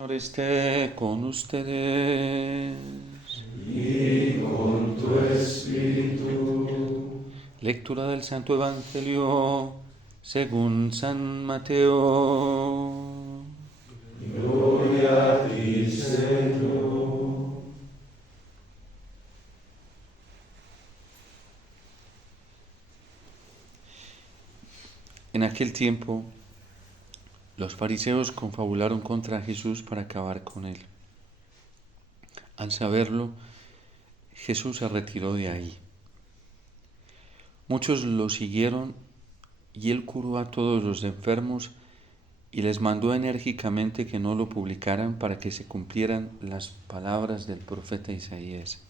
Señor esté con ustedes. Y con tu espíritu. Lectura del Santo Evangelio según San Mateo. Gloria a ti, Señor. En aquel tiempo, los fariseos confabularon contra Jesús para acabar con él. Al saberlo, Jesús se retiró de ahí. Muchos lo siguieron y él curó a todos los enfermos y les mandó enérgicamente que no lo publicaran para que se cumplieran las palabras del profeta Isaías.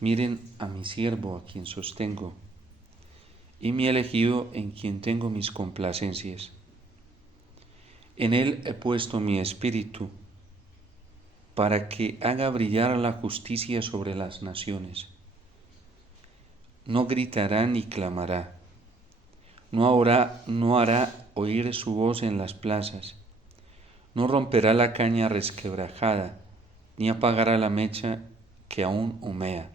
Miren a mi siervo, a quien sostengo, y mi elegido, en quien tengo mis complacencias. En él he puesto mi espíritu, para que haga brillar la justicia sobre las naciones. No gritará ni clamará, no hará oír su voz en las plazas, no romperá la caña resquebrajada, ni apagará la mecha que aún humea,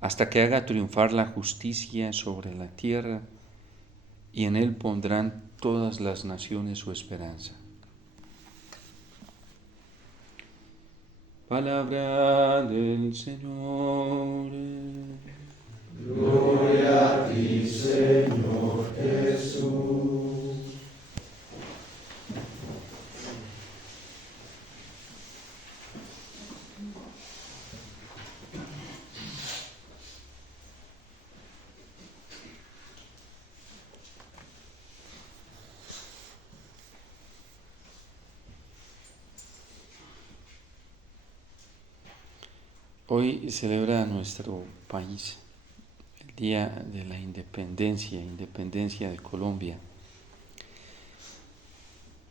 hasta que haga triunfar la justicia sobre la tierra, y en él pondrán todas las naciones su esperanza. Palabra del Señor. Gloria a ti, Señor Jesús. Hoy celebra nuestro país el Día de la Independencia de Colombia.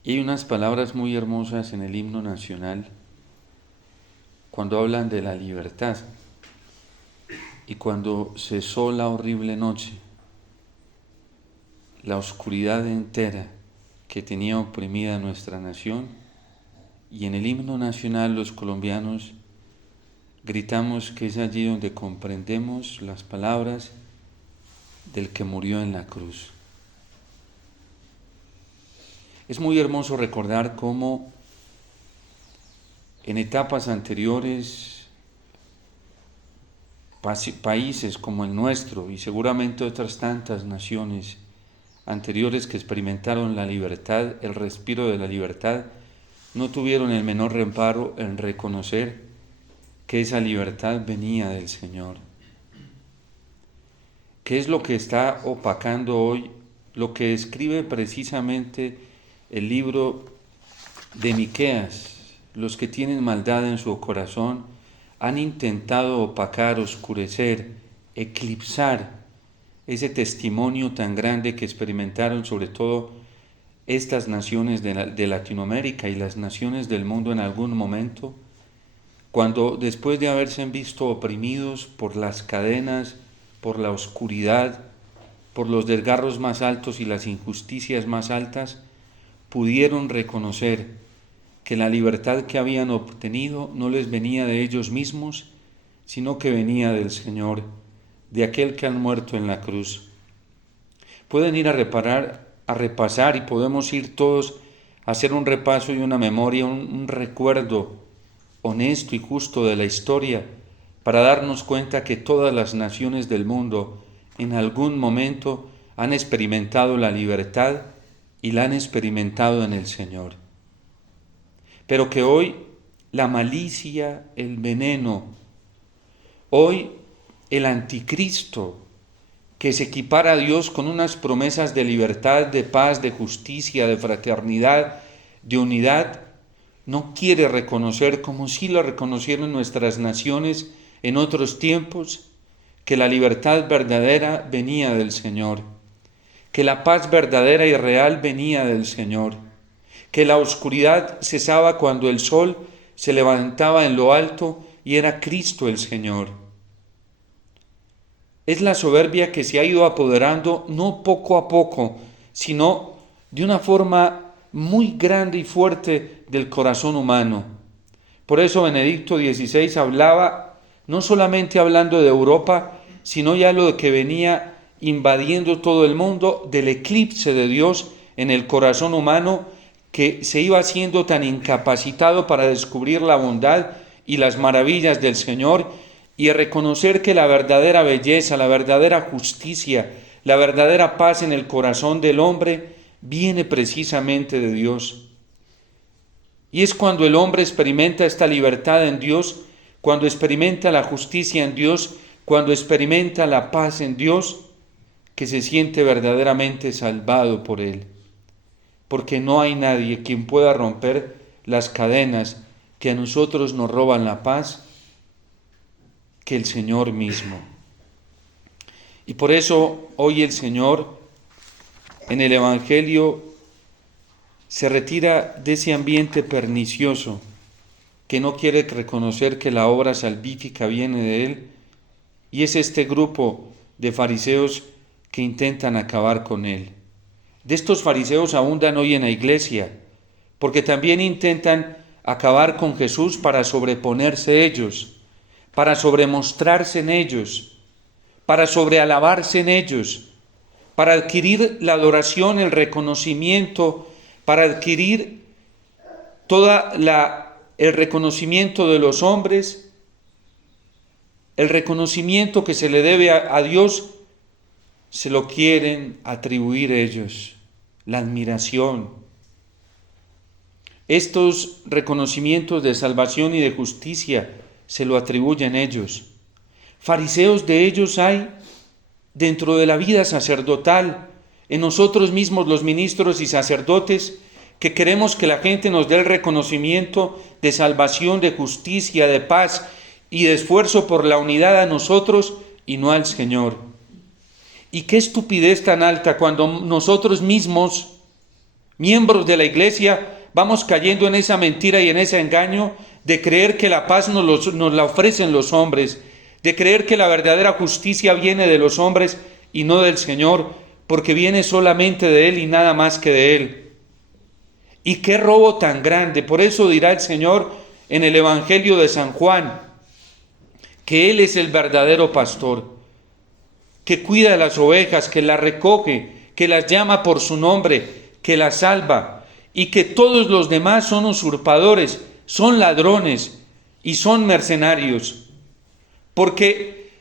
Y hay unas palabras muy hermosas en el himno nacional cuando hablan de la libertad y cuando cesó la horrible noche, la oscuridad entera que tenía oprimida nuestra nación, y en el himno nacional los colombianos gritamos que es allí donde comprendemos las palabras del que murió en la cruz. Es muy hermoso recordar cómo en etapas anteriores países como el nuestro y seguramente otras tantas naciones anteriores que experimentaron la libertad, el respiro de la libertad, no tuvieron el menor reparo en reconocer que esa libertad venía del Señor. ¿Qué es lo que está opacando hoy? Lo que escribe precisamente el libro de Miqueas. Los que tienen maldad en su corazón han intentado opacar, oscurecer, eclipsar ese testimonio tan grande que experimentaron sobre todo estas naciones de Latinoamérica y las naciones del mundo en algún momento, cuando después de haberse visto oprimidos por las cadenas, por la oscuridad, por los desgarros más altos y las injusticias más altas, pudieron reconocer que la libertad que habían obtenido no les venía de ellos mismos, sino que venía del Señor, de aquel que han muerto en la cruz. Pueden ir a repasar y podemos ir todos a hacer un repaso y una memoria, un recuerdo honesto y justo de la historia para darnos cuenta que todas las naciones del mundo en algún momento han experimentado la libertad y la han experimentado en el Señor. Pero que hoy la malicia, el veneno, hoy el anticristo, que se equipara a Dios con unas promesas de libertad, de paz, de justicia, de fraternidad, de unidad, no quiere reconocer, como sí lo reconocieron nuestras naciones en otros tiempos, que la libertad verdadera venía del Señor, que la paz verdadera y real venía del Señor, que la oscuridad cesaba cuando el sol se levantaba en lo alto y era Cristo el Señor. Es la soberbia que se ha ido apoderando no poco a poco, sino de una forma muy grande y fuerte del corazón humano. Por eso Benedicto XVI hablaba, no solamente hablando de Europa, sino ya lo que venía invadiendo todo el mundo, del eclipse de Dios en el corazón humano, que se iba haciendo tan incapacitado para descubrir la bondad y las maravillas del Señor y reconocer que la verdadera belleza, la verdadera justicia, la verdadera paz en el corazón del hombre viene precisamente de Dios. Y es cuando el hombre experimenta esta libertad en Dios, cuando experimenta la justicia en Dios, cuando experimenta la paz en Dios, que se siente verdaderamente salvado por Él. Porque no hay nadie quien pueda romper las cadenas que a nosotros nos roban la paz que el Señor mismo. Y por eso hoy el Señor en el Evangelio se retira de ese ambiente pernicioso que no quiere reconocer que la obra salvífica viene de Él, y es este grupo de fariseos que intentan acabar con Él. De estos fariseos abundan hoy en la iglesia, porque también intentan acabar con Jesús para sobreponerse a ellos, para sobremostrarse en ellos, para sobrealabarse en ellos, para adquirir la adoración, el reconocimiento, para adquirir el reconocimiento de los hombres, el reconocimiento que se le debe a Dios, se lo quieren atribuir ellos, la admiración. Estos reconocimientos de salvación y de justicia se lo atribuyen ellos. Fariseos de ellos hay dentro de la vida sacerdotal, en nosotros mismos los ministros y sacerdotes, que queremos que la gente nos dé el reconocimiento de salvación, de justicia, de paz y de esfuerzo por la unidad a nosotros y no al Señor. Y qué estupidez tan alta cuando nosotros mismos, miembros de la iglesia, vamos cayendo en esa mentira y en ese engaño de creer que la paz nos la ofrecen los hombres, de creer que la verdadera justicia viene de los hombres y no del Señor, porque viene solamente de Él y nada más que de Él. Y qué robo tan grande. Por eso dirá el Señor en el Evangelio de San Juan, que Él es el verdadero pastor, que cuida de las ovejas, que las recoge, que las llama por su nombre, que las salva, y que todos los demás son usurpadores, son ladrones y son mercenarios. Porque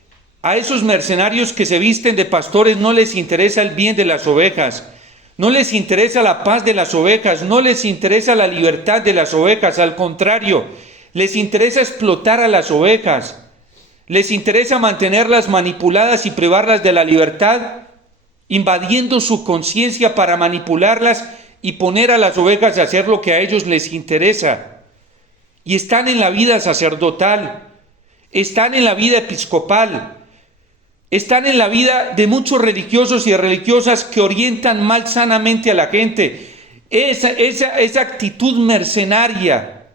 a esos mercenarios que se visten de pastores no les interesa el bien de las ovejas, no les interesa la paz de las ovejas, no les interesa la libertad de las ovejas, al contrario, les interesa explotar a las ovejas. Les interesa mantenerlas manipuladas y privarlas de la libertad, invadiendo su conciencia para manipularlas y poner a las ovejas a hacer lo que a ellos les interesa. Y están en la vida sacerdotal, están en la vida episcopal, están en la vida de muchos religiosos y religiosas que orientan malsanamente a la gente. Esa actitud mercenaria,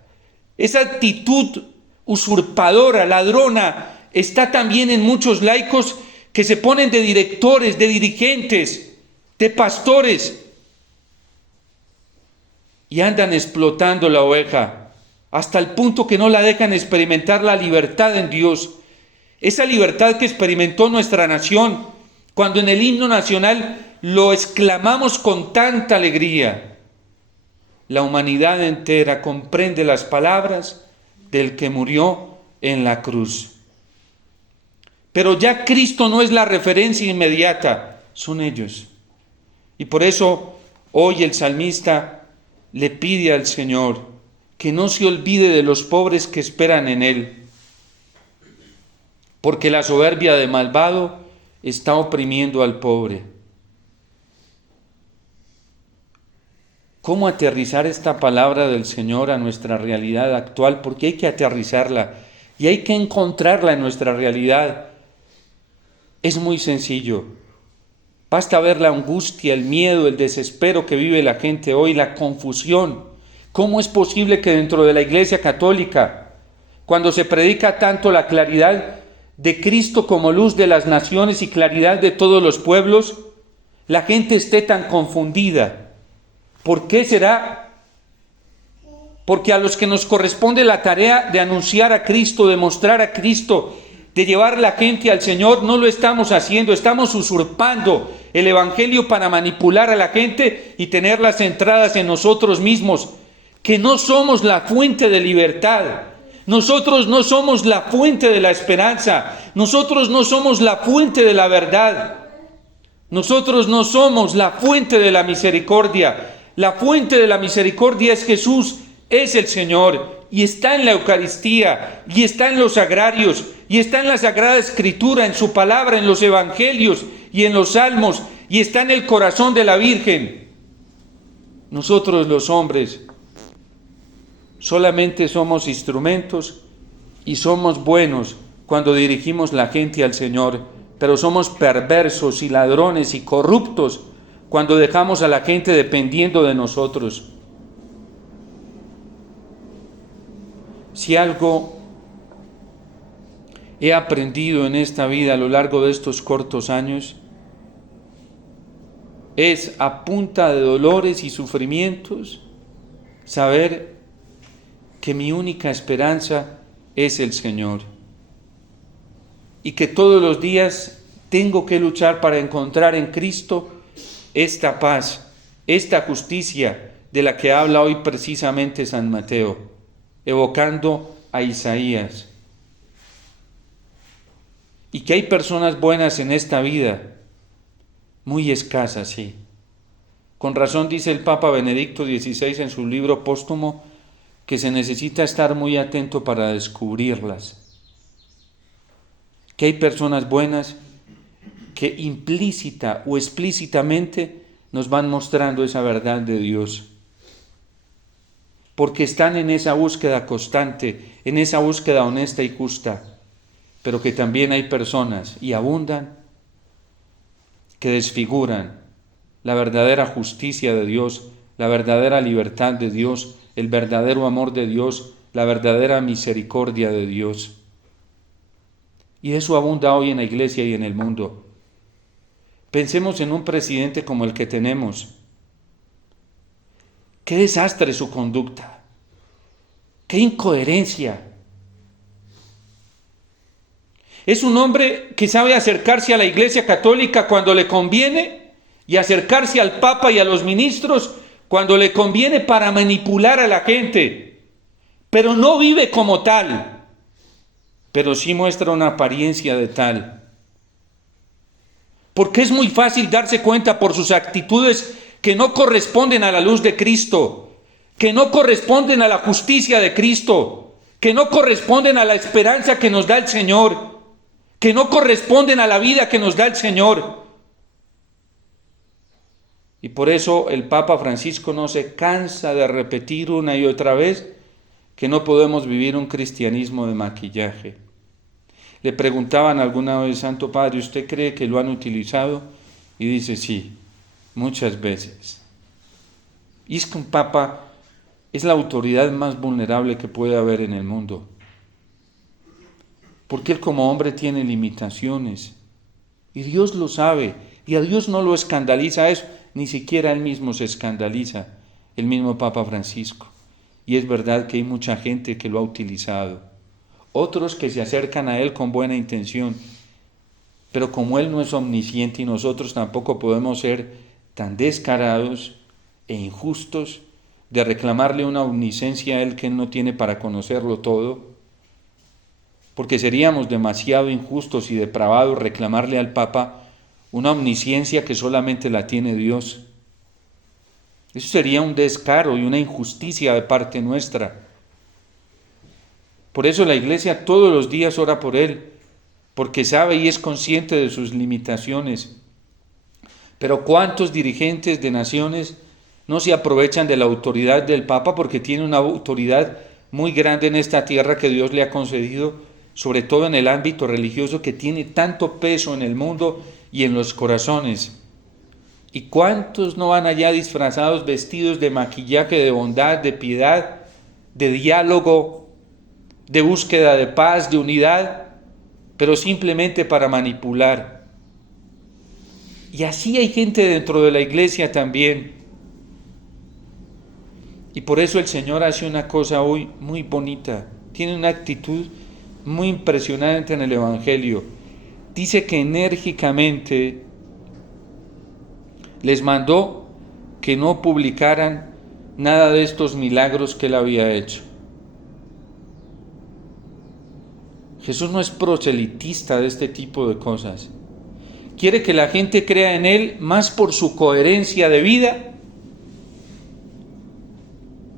esa actitud usurpadora, ladrona, está también en muchos laicos que se ponen de directores, de dirigentes, de pastores y andan explotando la oveja hasta el punto que no la dejan experimentar la libertad en Dios. Esa libertad que experimentó nuestra nación cuando en el himno nacional lo exclamamos con tanta alegría. La humanidad entera comprende las palabras del que murió en la cruz. Pero ya Cristo no es la referencia inmediata, son ellos. Y por eso hoy el salmista le pide al Señor que no se olvide de los pobres que esperan en Él, porque la soberbia de malvado está oprimiendo al pobre. ¿Cómo aterrizar esta palabra del Señor a nuestra realidad actual? Porque hay que aterrizarla y hay que encontrarla en nuestra realidad. Es muy sencillo. Basta ver la angustia, el miedo, el desespero que vive la gente hoy, la confusión. ¿Cómo es posible que dentro de la Iglesia Católica, cuando se predica tanto la claridad de Cristo como luz de las naciones y claridad de todos los pueblos, la gente esté tan confundida? ¿Por qué será? Porque a los que nos corresponde la tarea de anunciar a Cristo, de mostrar a Cristo, de llevar la gente al Señor, no lo estamos haciendo, estamos usurpando el Evangelio para manipular a la gente y tenerlas centradas en nosotros mismos, que no somos la fuente de libertad. Nosotros no somos la fuente de la esperanza, nosotros no somos la fuente de la verdad, nosotros no somos la fuente de la misericordia. La fuente de la misericordia es Jesús, es el Señor, y está en la Eucaristía, y está en los sagrarios, y está en la Sagrada Escritura, en su palabra, en los Evangelios y en los Salmos, y está en el corazón de la Virgen. Nosotros los hombres solamente somos instrumentos y somos buenos cuando dirigimos la gente al Señor, pero somos perversos y ladrones y corruptos cuando dejamos a la gente dependiendo de nosotros. Si algo he aprendido en esta vida a lo largo de estos cortos años, es a punta de dolores y sufrimientos saber que mi única esperanza es el Señor y que todos los días tengo que luchar para encontrar en Cristo esta paz, esta justicia de la que habla hoy precisamente San Mateo, evocando a Isaías. Y que hay personas buenas en esta vida, muy escasas, sí. Con razón dice el Papa Benedicto XVI en su libro póstumo que se necesita estar muy atento para descubrirlas. Que hay personas buenas que implícita o explícitamente nos van mostrando esa verdad de Dios. Porque están en esa búsqueda constante, en esa búsqueda honesta y justa. Pero que también hay personas, y abundan, que desfiguran la verdadera justicia de Dios, la verdadera libertad de Dios, el verdadero amor de Dios, la verdadera misericordia de Dios. Y eso abunda hoy en la iglesia y en el mundo. Pensemos en un presidente como el que tenemos. Qué desastre su conducta, qué incoherencia. Es un hombre que sabe acercarse a la Iglesia Católica cuando le conviene y acercarse al Papa y a los ministros cuando le conviene para manipular a la gente, pero no vive como tal, pero sí muestra una apariencia de tal. Porque es muy fácil darse cuenta por sus actitudes que no corresponden a la luz de Cristo, que no corresponden a la justicia de Cristo, que no corresponden a la esperanza que nos da el Señor, que no corresponden a la vida que nos da el Señor. Y por eso el Papa Francisco no se cansa de repetir una y otra vez que no podemos vivir un cristianismo de maquillaje. Le preguntaban alguna vez, Santo Padre, ¿usted cree que lo han utilizado? Y dice, sí, muchas veces. Y es que un Papa es la autoridad más vulnerable que puede haber en el mundo. Porque él como hombre tiene limitaciones. Y Dios lo sabe. Y a Dios no lo escandaliza eso. Ni siquiera él mismo se escandaliza. El mismo Papa Francisco. Y es verdad que hay mucha gente que lo ha utilizado. Otros que se acercan a él con buena intención. Pero como él no es omnisciente y nosotros tampoco podemos ser tan descarados e injustos de reclamarle una omnisciencia a él que él no tiene para conocerlo todo, porque seríamos demasiado injustos y depravados reclamarle al Papa una omnisciencia que solamente la tiene Dios. Eso sería un descaro y una injusticia de parte nuestra. Por eso la Iglesia todos los días ora por él, porque sabe y es consciente de sus limitaciones. Pero ¿cuántos dirigentes de naciones no se aprovechan de la autoridad del Papa porque tiene una autoridad muy grande en esta tierra que Dios le ha concedido, sobre todo en el ámbito religioso que tiene tanto peso en el mundo y en los corazones? ¿Y cuántos no van allá disfrazados, vestidos de maquillaje, de bondad, de piedad, de diálogo, de búsqueda de paz, de unidad, pero simplemente para manipular? Y así hay gente dentro de la iglesia también. Y por eso el Señor hace una cosa hoy muy bonita. Tiene una actitud muy impresionante en el Evangelio. Dice que enérgicamente les mandó que no publicaran nada de estos milagros que él había hecho. Jesús no es proselitista de este tipo de cosas. Quiere que la gente crea en él más por su coherencia de vida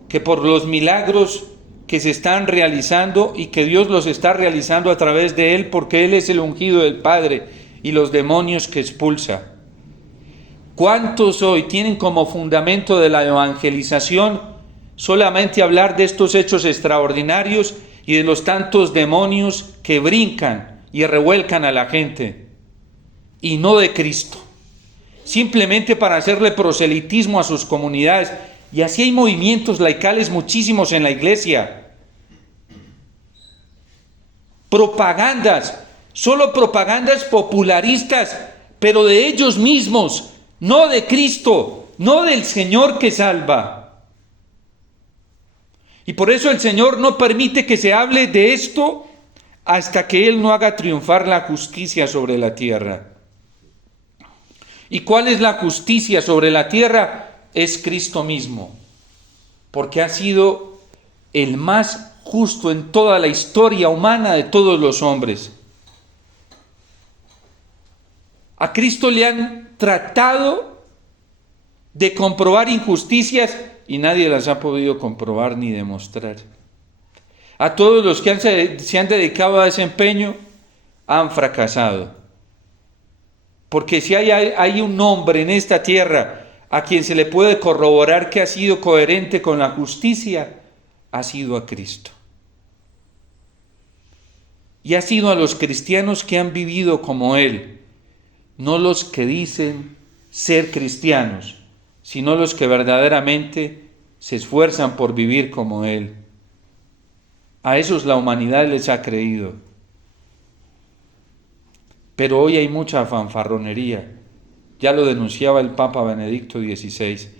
que por los milagros que se están realizando y que Dios los está realizando a través de él, porque él es el ungido del Padre y los demonios que expulsa. ¿Cuántos hoy tienen como fundamento de la evangelización solamente hablar de estos hechos extraordinarios y de los tantos demonios que brincan y revuelcan a la gente, y no de Cristo? Simplemente para hacerle proselitismo a sus comunidades. Y así hay movimientos laicales muchísimos en la iglesia. Propagandas, solo propagandas popularistas, pero de ellos mismos, no de Cristo, no del Señor que salva. Y por eso el Señor no permite que se hable de esto hasta que Él no haga triunfar la justicia sobre la tierra. ¿Y cuál es la justicia sobre la tierra? Es Cristo mismo, porque ha sido el más justo en toda la historia humana de todos los hombres. A Cristo le han tratado de comprobar injusticias y nadie las ha podido comprobar ni demostrar. A todos los que se han dedicado a ese empeño han fracasado. Porque si hay un hombre en esta tierra a quien se le puede corroborar que ha sido coherente con la justicia, ha sido a Cristo. Y ha sido a los cristianos que han vivido como Él, no los que dicen ser cristianos, sino los que verdaderamente se esfuerzan por vivir como Él. A esos la humanidad les ha creído. Pero hoy hay mucha fanfarronería. Ya lo denunciaba el Papa Benedicto XVI,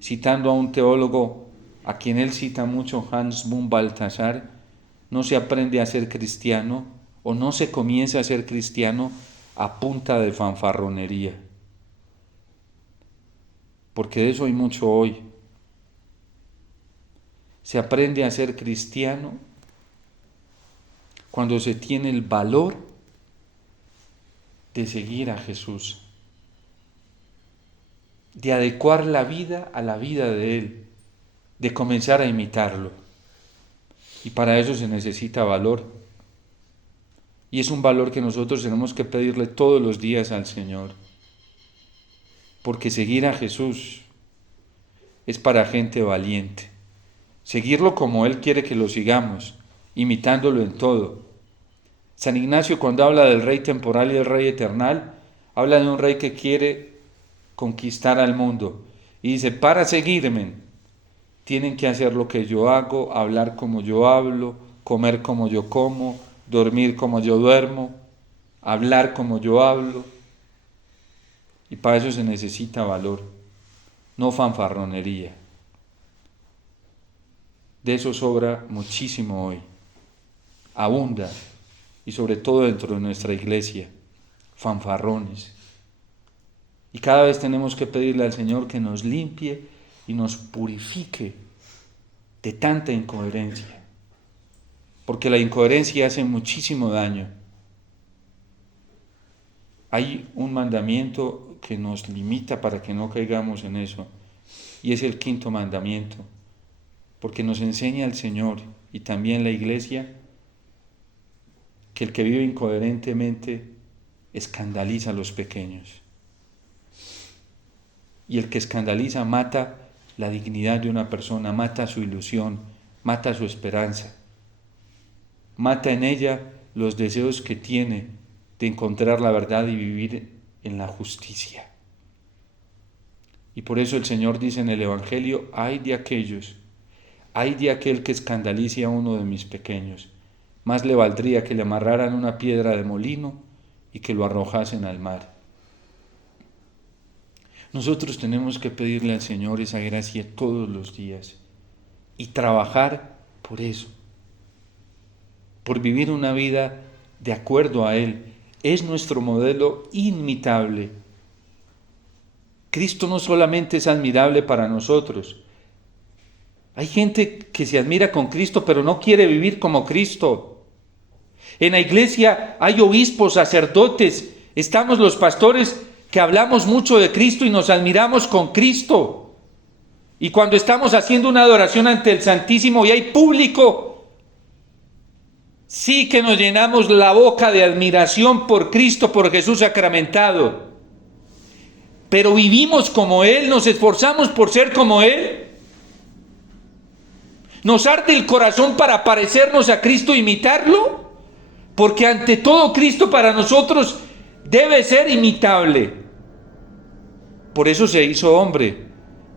citando a un teólogo a quien él cita mucho, Hans von Balthasar: no se aprende a ser cristiano o no se comienza a ser cristiano a punta de fanfarronería. Porque de eso hay mucho hoy. Se aprende a ser cristiano cuando se tiene el valor de seguir a Jesús, de adecuar la vida a la vida de Él, de comenzar a imitarlo. Y para eso se necesita valor. Y es un valor que nosotros tenemos que pedirle todos los días al Señor. Porque seguir a Jesús es para gente valiente. Seguirlo como Él quiere que lo sigamos, imitándolo en todo. San Ignacio, cuando habla del rey temporal y del rey eternal, habla de un rey que quiere conquistar al mundo. Y dice: para seguirme, tienen que hacer lo que yo hago, hablar como yo hablo, comer como yo como, dormir como yo duermo, hablar como yo hablo. Y para eso se necesita valor, no fanfarronería. De eso sobra muchísimo hoy, abunda, y sobre todo dentro de nuestra iglesia, fanfarrones. Y cada vez tenemos que pedirle al Señor que nos limpie y nos purifique de tanta incoherencia, porque la incoherencia hace muchísimo daño. Hay un mandamiento que nos limita para que no caigamos en eso, y es el 5º mandamiento, porque nos enseña el Señor y también la Iglesia que el que vive incoherentemente escandaliza a los pequeños. Y el que escandaliza mata la dignidad de una persona, mata su ilusión, mata su esperanza, mata en ella los deseos que tiene de encontrar la verdad y vivir en la justicia. Y por eso el Señor dice en el Evangelio: ay de aquel que escandalice a uno de mis pequeños, más le valdría que le amarraran una piedra de molino y que lo arrojasen al mar. Nosotros tenemos que pedirle al Señor esa gracia todos los días, y trabajar por eso, por vivir una vida de acuerdo a Él. Es nuestro modelo inimitable. Cristo no solamente es admirable para nosotros. Hay gente que se admira con Cristo, pero no quiere vivir como Cristo. En la iglesia hay obispos, sacerdotes, estamos los pastores que hablamos mucho de Cristo y nos admiramos con Cristo. Y cuando estamos haciendo una adoración ante el Santísimo y hay público, sí que nos llenamos la boca de admiración por Cristo, por Jesús sacramentado. Pero vivimos como Él, nos esforzamos por ser como Él. Nos arde el corazón para parecernos a Cristo e imitarlo, porque ante todo Cristo para nosotros debe ser imitable. Por eso se hizo hombre,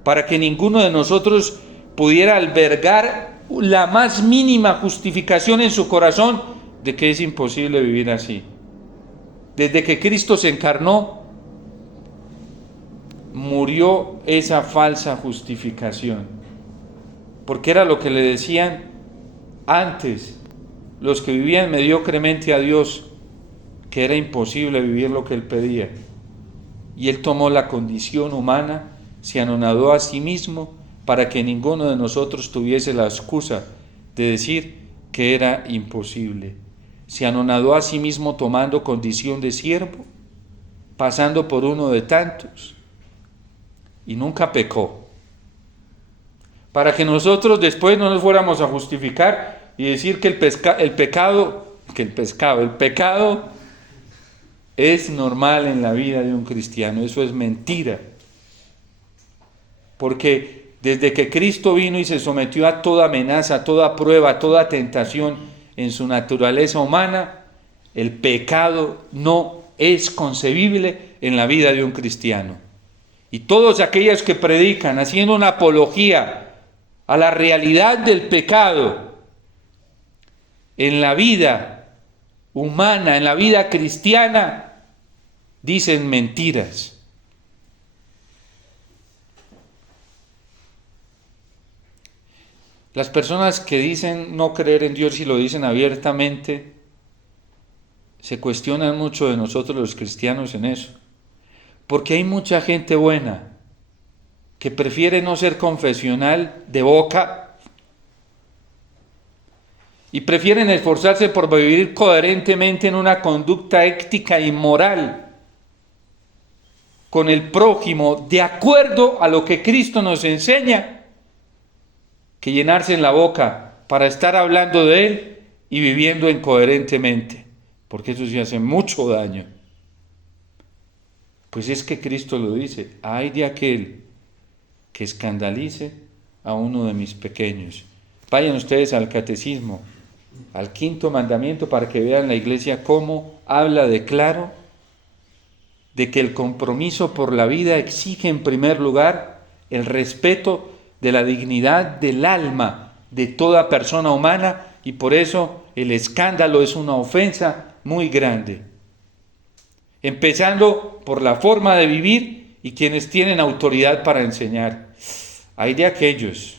para que ninguno de nosotros pudiera albergar la más mínima justificación en su corazón de que es imposible vivir así. Desde que Cristo se encarnó, murió esa falsa justificación, porque era lo que le decían antes los que vivían mediocremente a Dios, que era imposible vivir lo que Él pedía. Y Él tomó la condición humana, se anonadó a sí mismo para que ninguno de nosotros tuviese la excusa de decir que era imposible. Se anonadó a sí mismo tomando condición de siervo, pasando por uno de tantos, y nunca pecó. Para que nosotros después no nos fuéramos a justificar y decir que el pecado es normal en la vida de un cristiano. Eso es mentira. Porque desde que Cristo vino y se sometió a toda amenaza, a toda prueba, a toda tentación en su naturaleza humana, el pecado no es concebible en la vida de un cristiano. Y todos aquellos que predican haciendo una apología a la realidad del pecado en la vida humana, en la vida cristiana, dicen mentiras. Las personas que dicen no creer en Dios y lo dicen abiertamente, se cuestionan mucho de nosotros los cristianos en eso. Porque hay mucha gente buena que prefiere no ser confesional de boca y prefieren esforzarse por vivir coherentemente en una conducta ética y moral con el prójimo, de acuerdo a lo que Cristo nos enseña, que llenarse en la boca para estar hablando de Él y viviendo incoherentemente, porque eso sí hace mucho daño. Pues es que Cristo lo dice: ay de aquel que escandalice a uno de mis pequeños. Vayan ustedes al catecismo, al 5º mandamiento, para que vean la iglesia cómo habla de claro de que el compromiso por la vida exige en primer lugar el respeto de la dignidad del alma de toda persona humana, y por eso el escándalo es una ofensa muy grande. Empezando por la forma de vivir y quienes tienen autoridad para enseñar. Hay de aquellos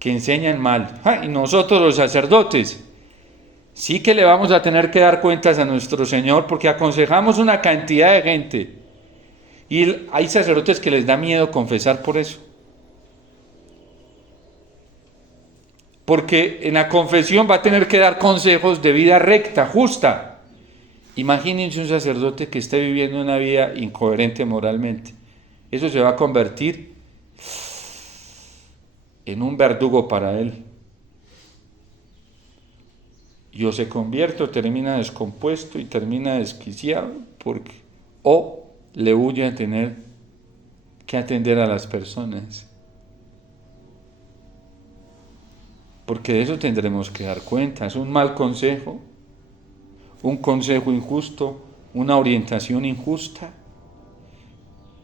que enseñan mal. Y nosotros los sacerdotes sí que le vamos a tener que dar cuentas a nuestro Señor, porque aconsejamos una cantidad de gente. Y hay sacerdotes que les da miedo confesar por eso. Porque en la confesión va a tener que dar consejos de vida recta, justa. Imagínense un sacerdote que esté viviendo una vida incoherente moralmente. Eso se va a convertir en un verdugo para él. Y o se convierte o termina descompuesto y termina desquiciado, porque o le huye a tener que atender a las personas. Porque de eso tendremos que dar cuenta. Es un mal consejo, un consejo injusto, una orientación injusta.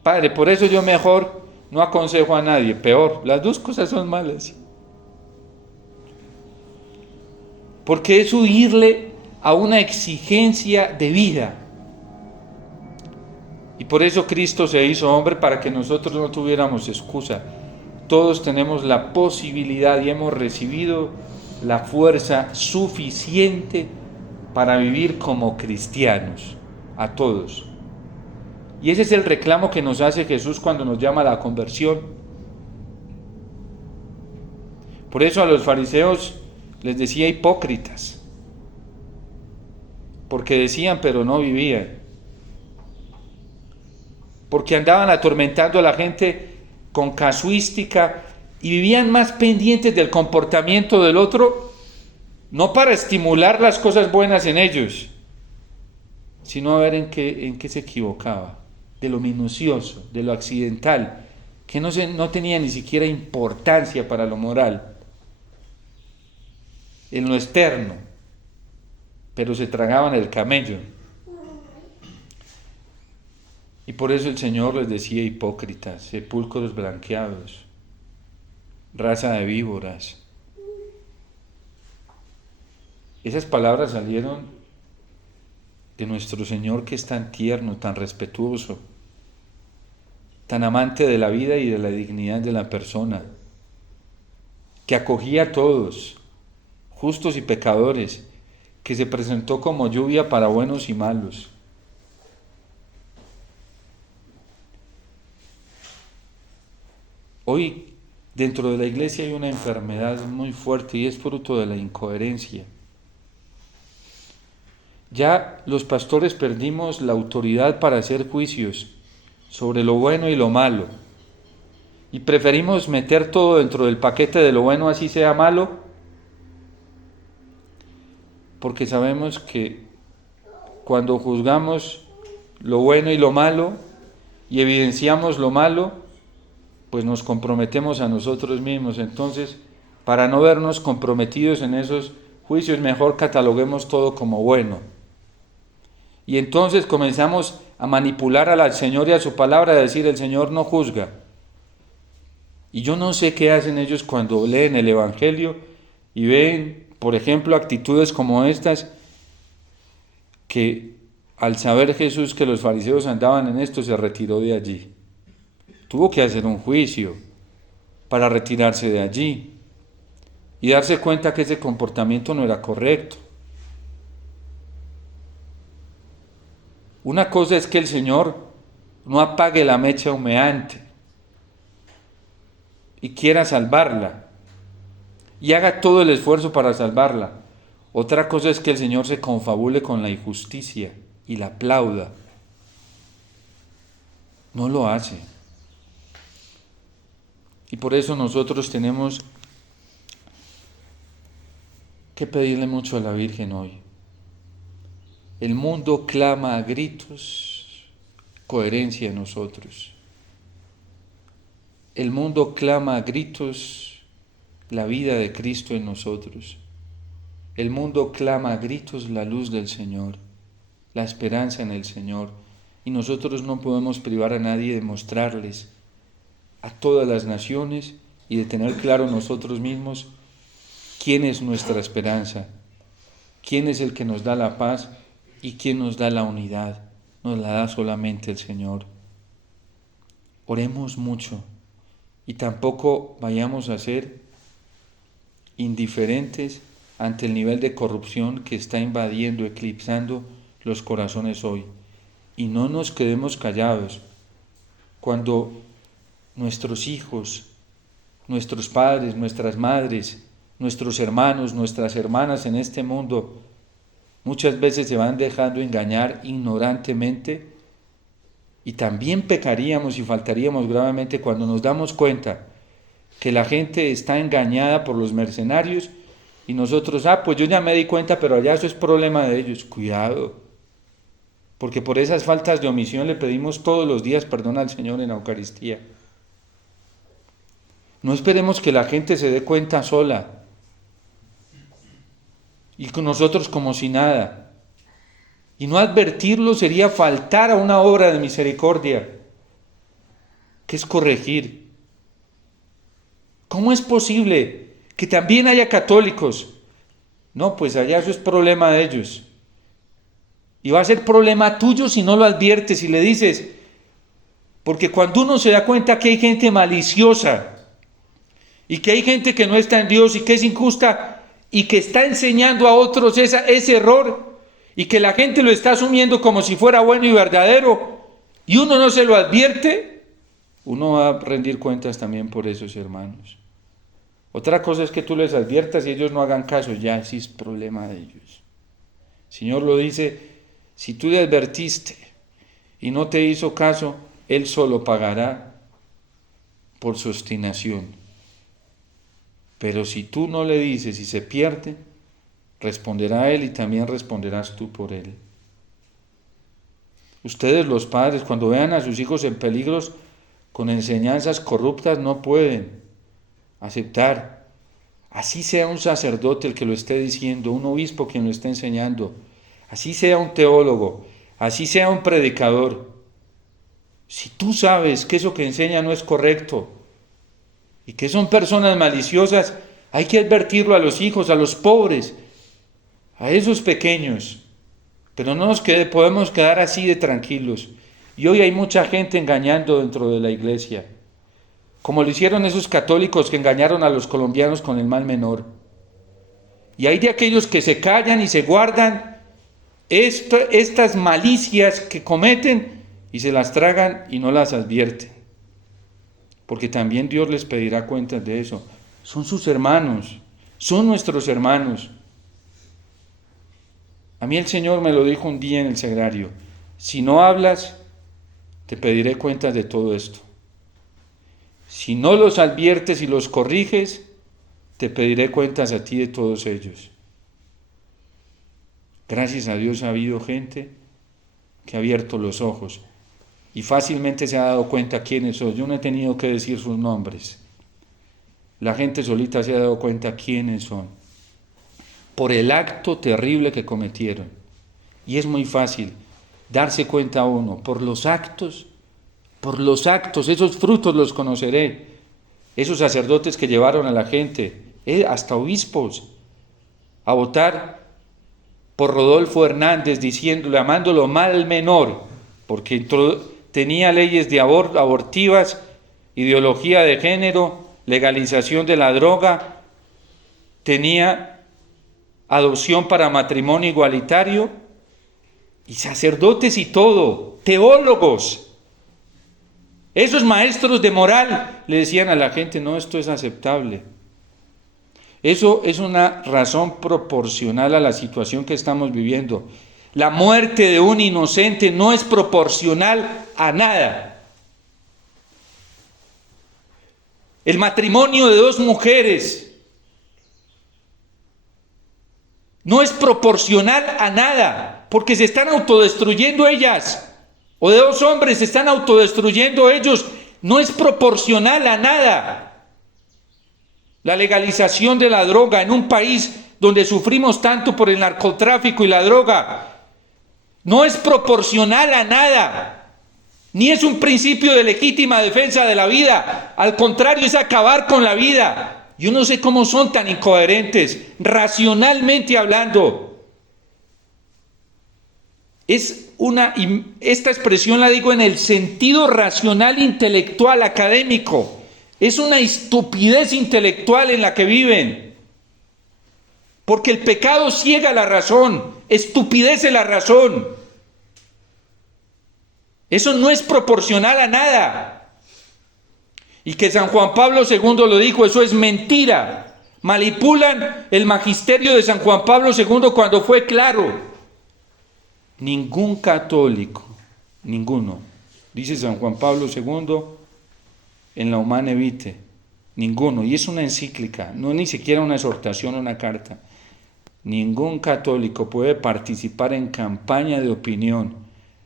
Padre, por eso yo mejor no aconsejo a nadie, peor, las dos cosas son malas. Porque es huirle a una exigencia de vida. Y por eso Cristo se hizo hombre, para que nosotros no tuviéramos excusa. todos tenemos la posibilidad y hemos recibido la fuerza suficiente para vivir como cristianos, a todos. Y ese es el reclamo que nos hace Jesús cuando nos llama a la conversión. Por eso a los fariseos les decía hipócritas, porque decían pero no vivían, porque andaban atormentando a la gente con casuística y vivían más pendientes del comportamiento del otro, no para estimular las cosas buenas en ellos, sino a ver en qué se equivocaba, de lo minucioso, de lo accidental, que no tenía ni siquiera importancia para lo moral, en lo externo, pero se tragaban el camello. Y por eso el Señor les decía hipócritas, sepulcros blanqueados, raza de víboras. Esas palabras salieron de nuestro Señor, que es tan tierno, tan respetuoso, tan amante de la vida y de la dignidad de la persona, que acogía a todos, justos y pecadores, que se presentó como lluvia para buenos y malos. Hoy dentro de la iglesia hay una enfermedad muy fuerte y es fruto de la incoherencia. Ya los pastores perdimos la autoridad para hacer juicios sobre lo bueno y lo malo, y preferimos meter todo dentro del paquete de lo bueno, así sea malo, porque sabemos que cuando juzgamos lo bueno y lo malo y evidenciamos lo malo, pues nos comprometemos a nosotros mismos. Entonces, para no vernos comprometidos en esos juicios, mejor cataloguemos todo como bueno. Y entonces comenzamos a manipular al Señor y a su palabra, a decir: el Señor no juzga. Y yo no sé qué hacen ellos cuando leen el Evangelio y ven, por ejemplo, actitudes como estas, que al saber Jesús que los fariseos andaban en esto, se retiró de allí. Tuvo que hacer un juicio para retirarse de allí y darse cuenta que ese comportamiento no era correcto. Una cosa es que el Señor no apague la mecha humeante y quiera salvarla y haga todo el esfuerzo para salvarla. Otra cosa es que el Señor se confabule con la injusticia y la aplauda. No lo hace. Y por eso nosotros tenemos que pedirle mucho a la Virgen hoy. El mundo clama a gritos coherencia en nosotros. El mundo clama a gritos la vida de Cristo en nosotros. El mundo clama a gritos la luz del Señor, la esperanza en el Señor. Y nosotros no podemos privar a nadie de mostrarles a todas las naciones y de tener claro nosotros mismos quién es nuestra esperanza, quién es el que nos da la paz y quién nos da la unidad. Nos la da solamente el Señor. Oremos mucho y tampoco vayamos a ser indiferentes ante el nivel de corrupción que está invadiendo, eclipsando los corazones hoy. Y no nos quedemos callados cuando nuestros hijos, nuestros padres, nuestras madres, nuestros hermanos, nuestras hermanas en este mundo muchas veces se van dejando engañar ignorantemente, y también pecaríamos y faltaríamos gravemente cuando nos damos cuenta que la gente está engañada por los mercenarios y nosotros, pues yo ya me di cuenta, pero allá eso es problema de ellos. Cuidado, porque por esas faltas de omisión le pedimos todos los días perdón al Señor en la Eucaristía. No esperemos que la gente se dé cuenta sola y con nosotros como si nada. Y no advertirlo sería faltar a una obra de misericordia, que es corregir. ¿Cómo es posible que también haya católicos? No, pues allá eso es problema de ellos. Y va a ser problema tuyo si no lo adviertes y le dices, porque cuando uno se da cuenta que hay gente maliciosa, y que hay gente que no está en Dios y que es injusta y que está enseñando a otros ese error y que la gente lo está asumiendo como si fuera bueno y verdadero y uno no se lo advierte, uno va a rendir cuentas también por esos hermanos. Otra cosa es que tú les adviertas y ellos no hagan caso, ya sí es problema de ellos. El Señor lo dice, si tú le advertiste y no te hizo caso, Él solo pagará por su obstinación. Pero si tú no le dices y se pierde, responderá Él y también responderás tú por Él. Ustedes los padres, cuando vean a sus hijos en peligros con enseñanzas corruptas, no pueden aceptar. Así sea un sacerdote el que lo esté diciendo, un obispo quien lo esté enseñando, así sea un teólogo, así sea un predicador. Si tú sabes que eso que enseña no es correcto y que son personas maliciosas, hay que advertirlo a los hijos, a los pobres, a esos pequeños. Pero no podemos quedar así de tranquilos. Y hoy hay mucha gente engañando dentro de la iglesia, como lo hicieron esos católicos que engañaron a los colombianos con el mal menor. Y hay de aquellos que se callan y se guardan estas malicias que cometen y se las tragan y no las advierten. Porque también Dios les pedirá cuentas de eso. Son sus hermanos, son nuestros hermanos. A mí el Señor me lo dijo un día en el sagrario: si no hablas, te pediré cuentas de todo esto. Si no los adviertes y los corriges, te pediré cuentas a ti de todos ellos. Gracias a Dios ha habido gente que ha abierto los ojos y fácilmente se ha dado cuenta quiénes son. Yo no he tenido que decir sus nombres. La gente solita se ha dado cuenta quiénes son, por el acto terrible que cometieron. Y es muy fácil darse cuenta uno, por los actos, esos frutos los conoceré. Esos sacerdotes que llevaron a la gente, hasta obispos, a votar por Rodolfo Hernández, llamándolo mal menor, porque tenía leyes de abortivas, ideología de género, legalización de la droga, tenía adopción para matrimonio igualitario, y sacerdotes y todo, teólogos. Esos maestros de moral le decían a la gente: no, esto es aceptable. Eso es una razón proporcional a la situación que estamos viviendo. La muerte de un inocente no es proporcional a nada. El matrimonio de dos mujeres no es proporcional a nada, porque se están autodestruyendo ellas. O de dos hombres se están autodestruyendo ellos, no es proporcional a nada. La legalización de la droga en un país donde sufrimos tanto por el narcotráfico y la droga no es proporcional a nada, ni es un principio de legítima defensa de la vida. Al contrario, es acabar con la vida. Yo no sé cómo son tan incoherentes, racionalmente hablando. Esta expresión la digo en el sentido racional, intelectual, académico. Es una estupidez intelectual en la que viven. Porque el pecado ciega la razón, estupidece la razón. Eso no es proporcional a nada. Y que San Juan Pablo II lo dijo, eso es mentira. Manipulan el magisterio de San Juan Pablo II cuando fue claro. Ningún católico, ninguno, dice San Juan Pablo II en la Humane Vitae, ninguno, y es una encíclica, no ni siquiera una exhortación o una carta. Ningún católico puede participar en campaña de opinión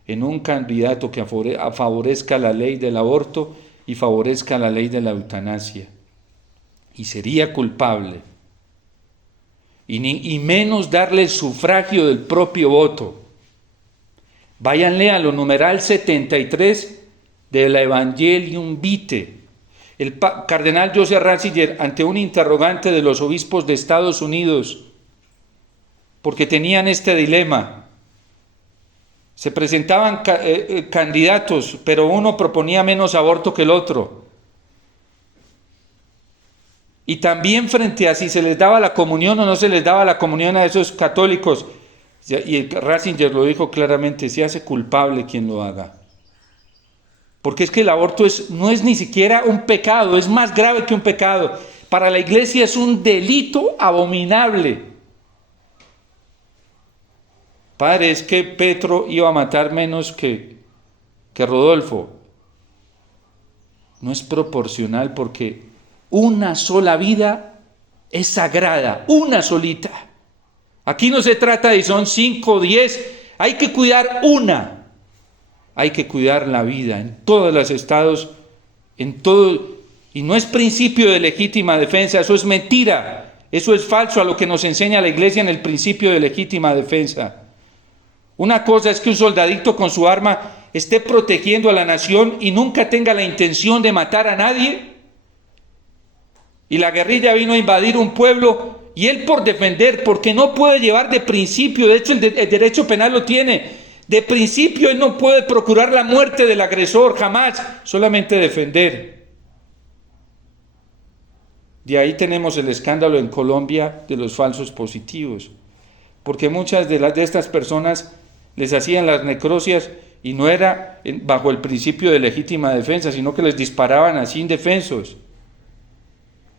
en un candidato que favorezca la ley del aborto y favorezca la ley de la eutanasia, y sería culpable, y menos darle el sufragio del propio voto. Váyanle a lo numeral 73 de la Evangelium Vitae. El cardenal Joseph Ratzinger, ante un interrogante de los obispos de Estados Unidos, porque tenían este dilema, se presentaban candidatos, pero uno proponía menos aborto que el otro. Y también frente a si se les daba la comunión o no se les daba la comunión a esos católicos, y Ratzinger lo dijo claramente, se hace culpable quien lo haga. Porque es que el aborto no es ni siquiera un pecado, es más grave que un pecado. Para la Iglesia es un delito abominable. Padre, es que Petro iba a matar menos que Rodolfo. No es proporcional, porque una sola vida es sagrada, una solita. Aquí no se trata de son 5 o 10, hay que cuidar una. Hay que cuidar la vida en todos los estados, en todo, y no es principio de legítima defensa, eso es mentira, eso es falso a lo que nos enseña la Iglesia en el principio de legítima defensa. Una cosa es que un soldadito con su arma esté protegiendo a la nación y nunca tenga la intención de matar a nadie. Y la guerrilla vino a invadir un pueblo y él por defender, porque no puede llevar de principio, de hecho el derecho penal lo tiene, de principio él no puede procurar la muerte del agresor, jamás, solamente defender. De ahí tenemos el escándalo en Colombia de los falsos positivos, porque muchas de estas personas les hacían las necrosias y no era bajo el principio de legítima defensa, sino que les disparaban así indefensos.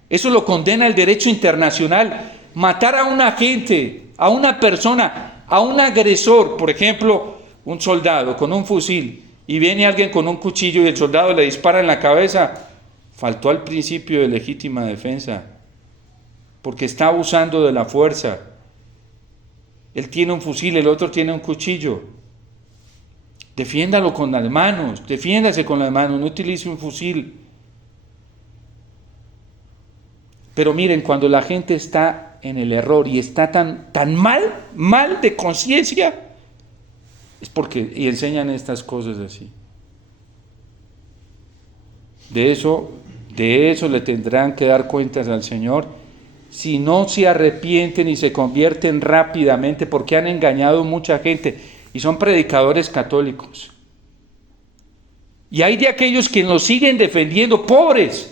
Eso lo condena el derecho internacional. Matar a un agente, a una persona, a un agresor, por ejemplo, un soldado con un fusil, y viene alguien con un cuchillo y el soldado le dispara en la cabeza, faltó al principio de legítima defensa, porque está abusando de la fuerza. Él tiene un fusil, el otro tiene un cuchillo. Defiéndalo con las manos, defiéndase con las manos, no utilice un fusil. Pero miren, cuando la gente está en el error y está tan mal de conciencia, es porque y enseñan estas cosas así. De eso le tendrán que dar cuentas al Señor si no se arrepienten y se convierten rápidamente, porque han engañado mucha gente y son predicadores católicos. Y hay de aquellos que nos siguen defendiendo, pobres.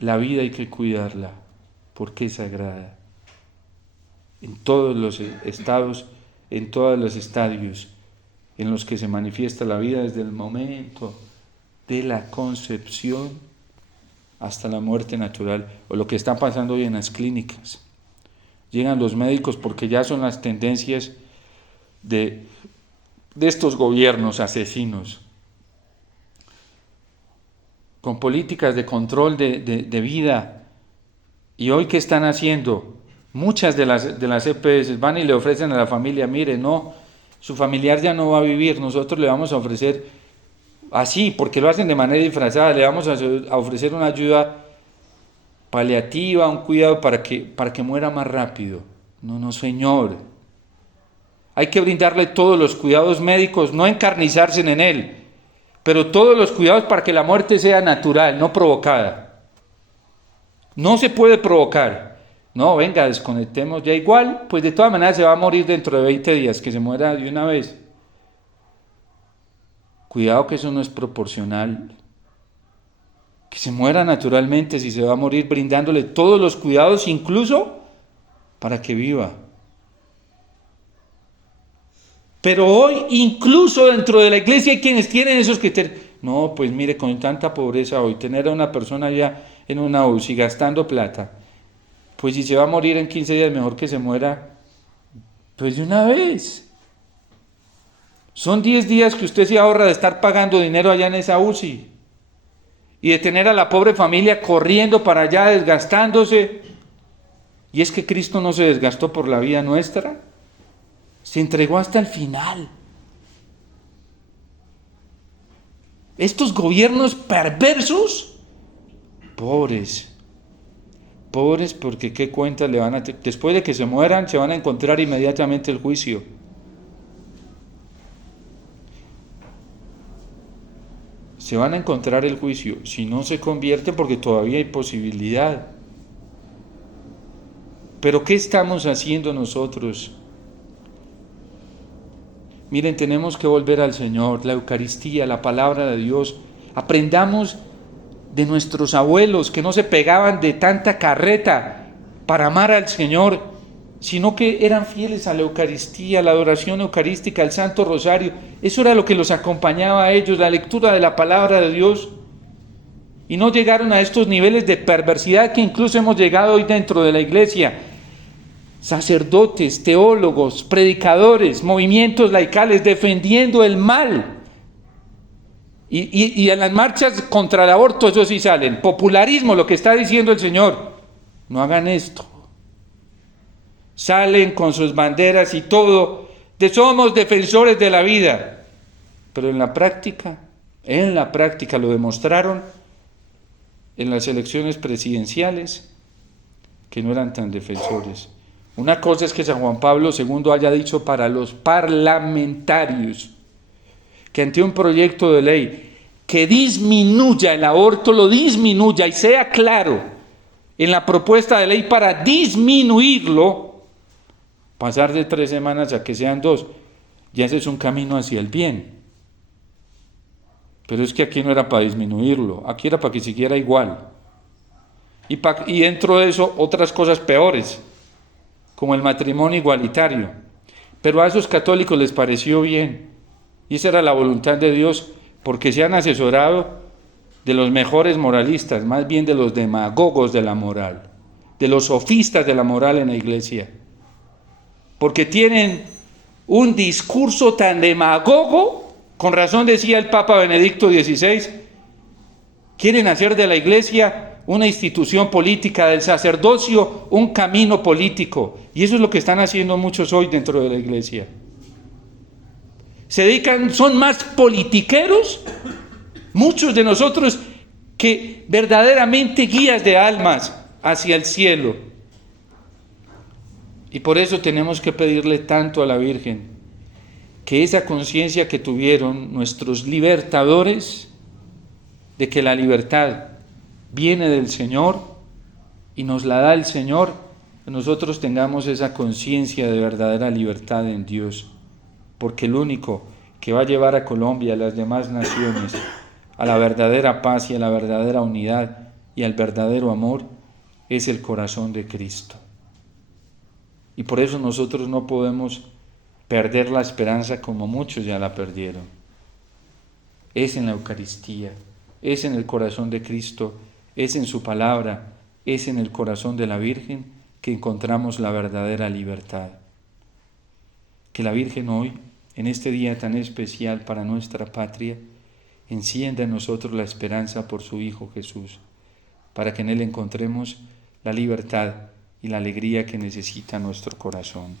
La vida hay que cuidarla porque es sagrada. En todos los estados, en todos los estadios en los que se manifiesta la vida, desde el momento de la concepción hasta la muerte natural, o lo que está pasando hoy en las clínicas. Llegan los médicos porque ya son las tendencias de estos gobiernos asesinos, con políticas de control de vida. Y hoy, ¿qué están haciendo? Muchas de las EPS van y le ofrecen a la familia, mire, no, su familiar ya no va a vivir, nosotros le vamos a ofrecer, así, porque lo hacen de manera disfrazada, le vamos a ofrecer una ayuda paliativa, un cuidado para que muera más rápido. No, señor. Hay que brindarle todos los cuidados médicos, no encarnizarse en él, pero todos los cuidados para que la muerte sea natural, no provocada. No se puede provocar. No, venga, desconectemos ya igual, pues de todas maneras se va a morir dentro de 20 días, que se muera de una vez. Cuidado que eso no es proporcional. Que se muera naturalmente si se va a morir, brindándole todos los cuidados, incluso para que viva. Pero hoy, incluso dentro de la iglesia hay quienes tienen esos criterios. No, pues mire, con tanta pobreza hoy, tener a una persona ya en una UCI gastando plata, pues si se va a morir en 15 días, mejor que se muera pues de una vez. Son 10 días que usted se ahorra de estar pagando dinero allá en esa UCI y de tener a la pobre familia corriendo para allá, desgastándose. Y es que Cristo no se desgastó por la vida nuestra, se entregó hasta el final. Estos gobiernos perversos, pobres porque qué cuentas le van a tener. Después de que se mueran, se van a encontrar inmediatamente el juicio. Se van a encontrar el juicio. Si no se convierten, porque todavía hay posibilidad. Pero ¿qué estamos haciendo nosotros? Miren, tenemos que volver al Señor, la Eucaristía, la palabra de Dios. Aprendamos de nuestros abuelos que no se pegaban de tanta carreta para amar al Señor, sino que eran fieles a la Eucaristía, a la adoración eucarística, al Santo Rosario. Eso era lo que los acompañaba a ellos, la lectura de la palabra de Dios. Y no llegaron a estos niveles de perversidad que incluso hemos llegado hoy dentro de la iglesia. Sacerdotes, teólogos, predicadores, movimientos laicales defendiendo el mal. Y en las marchas contra el aborto, eso sí salen. Popularismo, lo que está diciendo el Señor. No hagan esto. Salen con sus banderas y todo. Somos defensores de la vida. Pero en la práctica lo demostraron en las elecciones presidenciales, que no eran tan defensores. Una cosa es que San Juan Pablo II haya dicho para los parlamentarios que ante un proyecto de ley que disminuya el aborto, lo disminuya y sea claro en la propuesta de ley para disminuirlo, pasar de 3 semanas a que sean 2, ya ese es un camino hacia el bien. Pero es que aquí no era para disminuirlo, aquí era para que siguiera igual. Y dentro de eso otras cosas peores, como el matrimonio igualitario. Pero a esos católicos les pareció bien. Y esa era la voluntad de Dios, porque se han asesorado de los mejores moralistas, más bien de los demagogos de la moral, de los sofistas de la moral en la iglesia. Porque tienen un discurso tan demagogo, con razón decía el Papa Benedicto XVI, quieren hacer de la iglesia una institución política, del sacerdocio un camino político. Y eso es lo que están haciendo muchos hoy dentro de la iglesia. Se dedican, son más politiqueros, muchos de nosotros, que verdaderamente guías de almas hacia el cielo. Y por eso tenemos que pedirle tanto a la Virgen, que esa conciencia que tuvieron nuestros libertadores, de que la libertad viene del Señor y nos la da el Señor, que nosotros tengamos esa conciencia de verdadera libertad en Dios, porque el único que va a llevar a Colombia y a las demás naciones a la verdadera paz y a la verdadera unidad y al verdadero amor es el corazón de Cristo. Y por eso nosotros no podemos perder la esperanza como muchos ya la perdieron. Es en la Eucaristía, es en el corazón de Cristo, es en su palabra, es en el corazón de la Virgen que encontramos la verdadera libertad. Que la Virgen hoy, en este día tan especial para nuestra patria, encienda en nosotros la esperanza por su Hijo Jesús, para que en Él encontremos la libertad y la alegría que necesita nuestro corazón.